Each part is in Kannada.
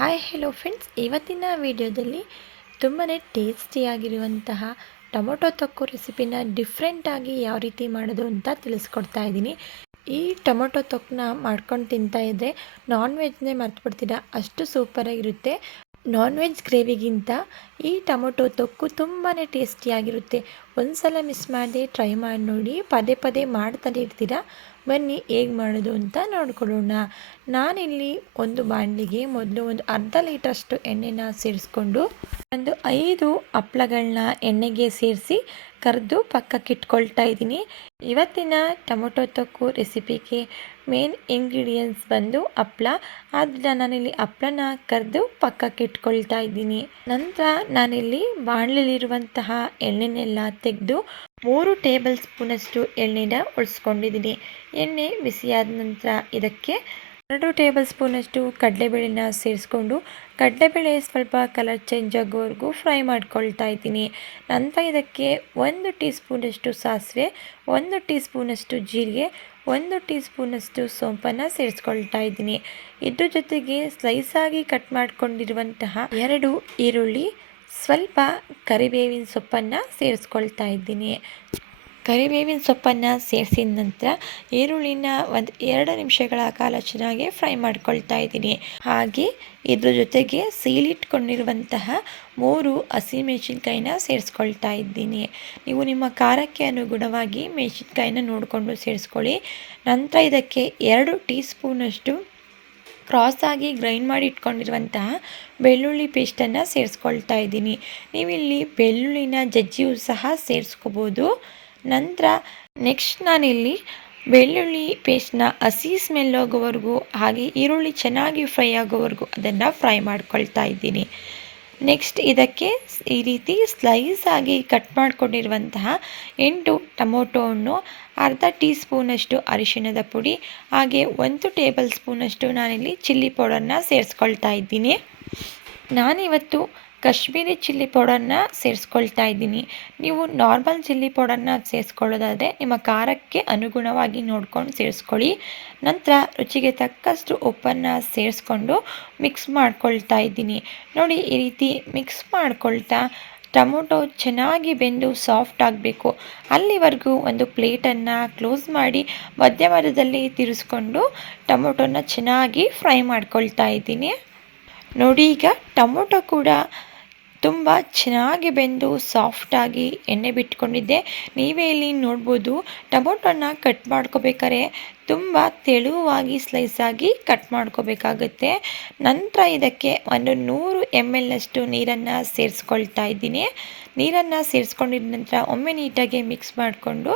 ಹಾಯ್ ಹೆಲೋ ಫ್ರೆಂಡ್ಸ್, ಇವತ್ತಿನ ವಿಡಿಯೋದಲ್ಲಿ ತುಂಬಾ ಟೇಸ್ಟಿಯಾಗಿರುವಂತಹ ಟೊಮೊಟೊ ತೊಕ್ಕು ರೆಸಿಪಿನ ಡಿಫ್ರೆಂಟಾಗಿ ಯಾವ ರೀತಿ ಮಾಡೋದು ಅಂತ ತಿಳಿಸ್ಕೊಡ್ತಾ ಇದ್ದೀನಿ. ಈ ಟೊಮೊಟೊ ತೊಕ್ಕನ್ನ ಮಾಡ್ಕೊಂಡು ತಿಂತಾ ಇದ್ದರೆ ನಾನ್ ವೆಜ್ನೇ ಮರ್ತುಬಿಡ್ತೀರಾ, ಅಷ್ಟು ಸೂಪರಾಗಿರುತ್ತೆ. ನಾನ್ ವೆಜ್ ಗ್ರೇವಿಗಿಂತ ಈ ಟೊಮೊಟೊ ತೊಕ್ಕು ತುಂಬಾ ಟೇಸ್ಟಿಯಾಗಿರುತ್ತೆ. ಒಂದು ಸಲ ಮಿಸ್ ಮಾಡದೆ ಟ್ರೈ ಮಾಡಿ ನೋಡಿ, ಪದೇ ಪದೇ ಮಾಡ್ತಾನೆ ಇರ್ತೀರಾ. ಬನ್ನಿ ಹೇಗೆ ಮಾಡೋದು ಅಂತ ನೋಡ್ಕೊಳ್ಳೋಣ. ನಾನಿಲ್ಲಿ ಒಂದು ಬಾಣಲಿಗೆ ಮೊದಲು ಒಂದು ಅರ್ಧ ಲೀಟ್ರಷ್ಟು ಎಣ್ಣೆನ ಸೇರಿಸ್ಕೊಂಡು ಒಂದು 5 ಹಪ್ಳಗಳನ್ನ ಎಣ್ಣೆಗೆ ಸೇರಿಸಿ ಕರೆದು ಪಕ್ಕಕ್ಕೆ ಇಟ್ಕೊಳ್ತಾ ಇದ್ದೀನಿ. ಇವತ್ತಿನ ಟೊಮೊಟೊ ತೊಕ್ಕು ರೆಸಿಪಿಗೆ ಮೇನ್ ಇಂಗ್ರೀಡಿಯೆಂಟ್ಸ್ ಬಂದು ಹಪ್ಳ. ಆದ್ದರಿಂದ ನಾನಿಲ್ಲಿ ಹಪ್ಳನ ಕರೆದು ಪಕ್ಕಕ್ಕೆ ಇಟ್ಕೊಳ್ತಾ ಇದ್ದೀನಿ. ನಂತರ ನಾನಿಲ್ಲಿ ಬಾಣಲಿಲಿರುವಂತಹ ಎಣ್ಣೆನೆಲ್ಲ ತೆಗೆದು 3 ಟೇಬಲ್ ಸ್ಪೂನಷ್ಟು ಎಣ್ಣೆನ ಉಳಿಸ್ಕೊಂಡಿದ್ದೀನಿ. ಎಣ್ಣೆ ಬಿಸಿಯಾದ ನಂತರ ಇದಕ್ಕೆ 2 ಟೇಬಲ್ ಸ್ಪೂನಷ್ಟು ಕಡಲೆಬೇಳೆನ ಸೇರಿಸ್ಕೊಂಡು ಕಡಲೆಬೇಳೆ ಸ್ವಲ್ಪ ಕಲರ್ ಚೇಂಜ್ ಆಗೋವರೆಗೂ ಫ್ರೈ ಮಾಡ್ಕೊಳ್ತಾ ಇದ್ದೀನಿ. ನಂತರ ಇದಕ್ಕೆ 1 ಟೀ ಸ್ಪೂನಷ್ಟು ಸಾಸಿವೆ, 1 ಟೀ ಸ್ಪೂನಷ್ಟು ಜೀರಿಗೆ, 1 ಟೀ ಸ್ಪೂನಷ್ಟು ಸೋಂಪನ್ನು ಸೇರಿಸ್ಕೊಳ್ತಾ ಇದ್ದೀನಿ. ಇದ್ರ ಜೊತೆಗೆ ಸ್ಲೈಸಾಗಿ ಕಟ್ ಮಾಡ್ಕೊಂಡಿರುವಂತಹ 2 ಈರುಳ್ಳಿ, ಸ್ವಲ್ಪ ಕರಿಬೇವಿನ ಸೊಪ್ಪನ್ನು ಸೇರಿಸ್ಕೊಳ್ತಾ ಇದ್ದೀನಿ. ಕರಿಬೇವಿನ ಸೊಪ್ಪನ್ನು ಸೇರಿಸಿದ ನಂತರ ಈರುಳ್ಳಿನ ಒಂದು 2 ನಿಮಿಷಗಳ ಕಾಲ ಚೆನ್ನಾಗಿ ಫ್ರೈ ಮಾಡ್ಕೊಳ್ತಾ ಇದ್ದೀನಿ. ಹಾಗೆ ಇದ್ರ ಜೊತೆಗೆ ಸೀಲಿಟ್ಕೊಂಡಿರುವಂತಹ 3 ಹಸಿಮೆಣಸಿನ್ಕಾಯಿನ ಸೇರಿಸ್ಕೊಳ್ತಾ ಇದ್ದೀನಿ. ನೀವು ನಿಮ್ಮ ಖಾರಕ್ಕೆ ಅನುಗುಣವಾಗಿ ಮೆಣಸಿನ್ಕಾಯಿನ ನೋಡಿಕೊಂಡು ಸೇರಿಸ್ಕೊಳ್ಳಿ. ನಂತರ ಇದಕ್ಕೆ 2 ಟೀ ಸ್ಪೂನಷ್ಟು ಕ್ರಾಸಾಗಿ ಗ್ರೈಂಡ್ ಮಾಡಿ ಇಟ್ಕೊಂಡಿರುವಂತಹ ಬೆಳ್ಳುಳ್ಳಿ ಪೇಸ್ಟನ್ನು ಸೇರಿಸ್ಕೊಳ್ತಾ ಇದ್ದೀನಿ. ನೀವಿಲ್ಲಿ ಬೆಳ್ಳುಳ್ಳಿನ ಜಜ್ಜಿಯೂ ಸಹ ಸೇರಿಸ್ಕೋಬೋದು. ನಂತರ ನೆಕ್ಸ್ಟ್ ನಾನಿಲ್ಲಿ ಬೆಳ್ಳುಳ್ಳಿ ಪೇಸ್ಟ್ನ ಹಸಿ ಸ್ಮೆಲ್ ಹೋಗೋವರೆಗೂ ಹಾಗೆ ಈರುಳ್ಳಿ ಚೆನ್ನಾಗಿ ಫ್ರೈ ಆಗೋವರೆಗೂ ಅದನ್ನು ಫ್ರೈ ಮಾಡ್ಕೊಳ್ತಾ ಇದ್ದೀನಿ. ನೆಕ್ಸ್ಟ್ ಇದಕ್ಕೆ ಈ ರೀತಿ ಸ್ಲೈಸ್ ಆಗಿ ಕಟ್ ಮಾಡ್ಕೊಂಡಿರುವಂತಹ 8 ಟೊಮೊಟೊ ಹಣ್ಣು, ಅರ್ಧ ಟೀ ಸ್ಪೂನಷ್ಟು ಅರಿಶಿಣದ ಪುಡಿ, ಹಾಗೆ 1 ಟೇಬಲ್ ಸ್ಪೂನಷ್ಟು ನಾನಿಲ್ಲಿ ಚಿಲ್ಲಿ ಪೌಡರ್ನ ಸೇರಿಸ್ಕೊಳ್ತಾ ಇದ್ದೀನಿ. ನಾನಿವತ್ತು ಕಾಶ್ಮೀರಿ ಚಿಲ್ಲಿ ಪೌಡರ್ನ ಸೇರಿಸ್ಕೊಳ್ತಾ ಇದ್ದೀನಿ. ನೀವು ನಾರ್ಮಲ್ ಚಿಲ್ಲಿ ಪೌಡರ್ನ ಸೇರಿಸ್ಕೊಳ್ಳೋದಾದರೆ ನಿಮ್ಮ ಖಾರಕ್ಕೆ ಅನುಗುಣವಾಗಿ ನೋಡ್ಕೊಂಡು ಸೇರಿಸ್ಕೊಳ್ಳಿ. ನಂತರ ರುಚಿಗೆ ತಕ್ಕಷ್ಟು ಉಪ್ಪನ್ನು ಸೇರಿಸ್ಕೊಂಡು ಮಿಕ್ಸ್ ಮಾಡ್ಕೊಳ್ತಾ ಇದ್ದೀನಿ. ನೋಡಿ, ಈ ರೀತಿ ಮಿಕ್ಸ್ ಮಾಡ್ಕೊಳ್ತಾ ಟೊಮೊಟೊ ಚೆನ್ನಾಗಿ ಬೆಂದು ಸಾಫ್ಟ್ ಆಗಬೇಕು. ಅಲ್ಲಿವರೆಗೂ ಒಂದು ಪ್ಲೇಟನ್ನು ಕ್ಲೋಸ್ ಮಾಡಿ ಮಧ್ಯದಲ್ಲಿ ತಿರುಗಿಸ್ಕೊಂಡು ಟೊಮೊಟೊನ ಚೆನ್ನಾಗಿ ಫ್ರೈ ಮಾಡ್ಕೊಳ್ತಾ ಇದ್ದೀನಿ. ನೋಡಿ, ಈಗ ಟೊಮೊಟೊ ಕೂಡ ತುಂಬ ಚೆನ್ನಾಗಿ ಬೆಂದು ಸಾಫ್ಟಾಗಿ ಎಣ್ಣೆ ಬಿಟ್ಕೊಂಡಿದ್ದೆ. ನೀವೇ ಇಲ್ಲಿ ನೋಡ್ಬೋದು, ಟೊಮೊಟೊನ ಕಟ್ ಮಾಡ್ಕೋಬೇಕಾದ್ರೆ ತುಂಬ ತೆಳುವಾಗಿ ಸ್ಲೈಸಾಗಿ ಕಟ್ ಮಾಡ್ಕೋಬೇಕಾಗುತ್ತೆ. ನಂತರ ಇದಕ್ಕೆ ಒಂದು 100 ml ನೀರನ್ನು ಸೇರಿಸ್ಕೊಳ್ತಾ ಇದ್ದೀನಿ. ನೀರನ್ನು ಸೇರಿಸ್ಕೊಂಡಿದ ನಂತರ ಒಮ್ಮೆ ನೀಟಾಗಿ ಮಿಕ್ಸ್ ಮಾಡಿಕೊಂಡು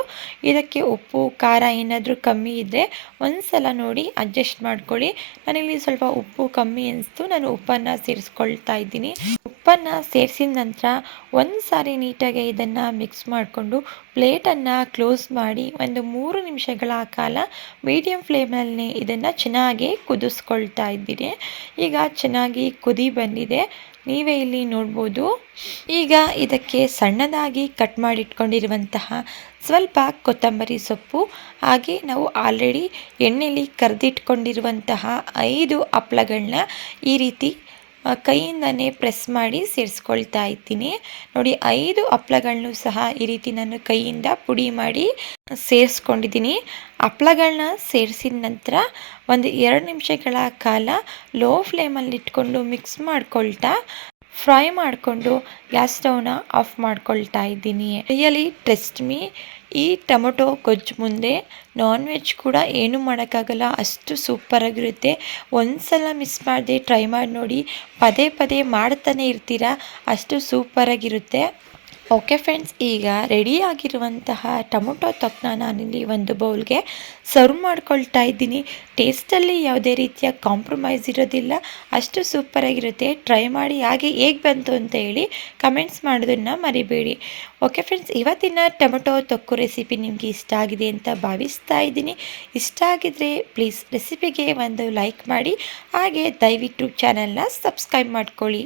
ಇದಕ್ಕೆ ಉಪ್ಪು ಖಾರ ಏನಾದರೂ ಕಮ್ಮಿ ಇದ್ದರೆ ಒಂದು ಸಲ ನೋಡಿ ಅಡ್ಜಸ್ಟ್ ಮಾಡ್ಕೊಳ್ಳಿ. ನಾನಿಲ್ಲಿ ಸ್ವಲ್ಪ ಉಪ್ಪು ಕಮ್ಮಿ ಅನಿಸ್ತು, ನಾನು ಉಪ್ಪನ್ನು ಸೇರಿಸ್ಕೊಳ್ತಾ ಇದ್ದೀನಿ. ಉಪ್ಪನ್ನು ಸೇರಿಸಿದ ನಂತರ ಒಂದು ಸಾರಿ ನೀಟಾಗಿ ಇದನ್ನು ಮಿಕ್ಸ್ ಮಾಡಿಕೊಂಡು ಪ್ಲೇಟನ್ನು ಕ್ಲೋಸ್ ಮಾಡಿ ಒಂದು 3 ನಿಮಿಷಗಳ ಕಾಲ ಮೀಡಿಯಮ್ ಫ್ಲೇಮ್ನಲ್ಲಿ ಇದನ್ನು ಚೆನ್ನಾಗಿ ಕುದಿಸ್ಕೊಳ್ತಾ ಇದ್ದೀನಿ. ಈಗ ಚೆನ್ನಾಗಿ ಕುದಿ ಬಂದಿದೆ, ನೀವೇ ಇಲ್ಲಿ ನೋಡ್ಬೋದು. ಈಗ ಇದಕ್ಕೆ ಸಣ್ಣದಾಗಿ ಕಟ್ ಮಾಡಿಟ್ಕೊಂಡಿರುವಂತಹ ಸ್ವಲ್ಪ ಕೊತ್ತಂಬರಿ ಸೊಪ್ಪು, ಹಾಗೆ ನಾವು ಆಲ್ರೆಡಿ ಎಣ್ಣೆಯಲ್ಲಿ ಕರೆದಿಟ್ಕೊಂಡಿರುವಂತಹ 5 ಹಪ್ಳಗಳನ್ನ ಈ ರೀತಿ ಕೈಯಿಂದನೇ ಪ್ರೆಸ್ ಮಾಡಿ ಸೇರಿಸ್ಕೊಳ್ತಾ ಇದ್ದೀನಿ. ನೋಡಿ, 5 ಹಪ್ಳಗಳನ್ನು ಸಹ ಈ ರೀತಿ ನಾನು ಕೈಯಿಂದ ಪುಡಿ ಮಾಡಿ ಸೇರಿಸ್ಕೊಂಡಿದ್ದೀನಿ. ಹಪ್ಳಗಳನ್ನ ಸೇರಿಸಿದ ನಂತರ ಒಂದು 2 ನಿಮಿಷಗಳ ಕಾಲ ಲೋ ಫ್ಲೇಮಲ್ಲಿ ಇಟ್ಕೊಂಡು ಮಿಕ್ಸ್ ಮಾಡ್ಕೊಳ್ತಾ ಫ್ರೈ ಮಾಡಿಕೊಂಡು ಗ್ಯಾಸ್ ಸ್ಟವ್ನ ಆಫ್ ಮಾಡ್ಕೊಳ್ತಾ ಇದ್ದೀನಿ. ರಿಯಲಿ ಟ್ರಸ್ಟ್ ಮೀ, ಈ ಟೊಮೊಟೊ ಗೊಜ್ಜು ಮುಂದೆ ನಾನ್ ವೆಜ್ ಕೂಡ ಏನೂ ಮಾಡೋಕ್ಕಾಗಲ್ಲ, ಅಷ್ಟು ಸೂಪರಾಗಿರುತ್ತೆ. ಒಂದು ಸಲ ಮಿಸ್ ಮಾಡದೆ ಟ್ರೈ ಮಾಡಿ ನೋಡಿ, ಪದೇ ಪದೇ ಮಾಡ್ತಾನೆ ಇರ್ತೀರ, ಅಷ್ಟು ಸೂಪರಾಗಿರುತ್ತೆ. ಓಕೆ ಫ್ರೆಂಡ್ಸ್, ಈಗ ರೆಡಿಯಾಗಿರುವಂತಹ ಟೊಮೊಟೊ ತೊಕ್ಕನ್ನ ನಾನಿಲ್ಲಿ ಒಂದು ಬೌಲ್ಗೆ ಸರ್ವ್ ಮಾಡ್ಕೊಳ್ತಾ ಇದ್ದೀನಿ. ಟೇಸ್ಟಲ್ಲಿ ಯಾವುದೇ ರೀತಿಯ ಕಾಂಪ್ರಮೈಸ್ ಇರೋದಿಲ್ಲ, ಅಷ್ಟು ಸೂಪರಾಗಿರುತ್ತೆ. ಟ್ರೈ ಮಾಡಿ, ಹಾಗೆ ಹೇಗೆ ಬಂತು ಅಂತ ಹೇಳಿ ಕಮೆಂಟ್ಸ್ ಮಾಡೋದನ್ನು ಮರಿಬೇಡಿ. ಓಕೆ ಫ್ರೆಂಡ್ಸ್, ಇವತ್ತಿನ ಟೊಮೊಟೊ ತೊಕ್ಕು ರೆಸಿಪಿ ನಿಮಗೆ ಇಷ್ಟ ಆಗಿದೆ ಅಂತ ಭಾವಿಸ್ತಾ ಇದ್ದೀನಿ. ಇಷ್ಟ ಆಗಿದರೆ ಪ್ಲೀಸ್ ರೆಸಿಪಿಗೆ ಒಂದು ಲೈಕ್ ಮಾಡಿ, ಹಾಗೆ ದಯವಿಟ್ಟು ಚಾನಲ್ನ ಸಬ್ಸ್ಕ್ರೈಬ್ ಮಾಡ್ಕೊಳ್ಳಿ.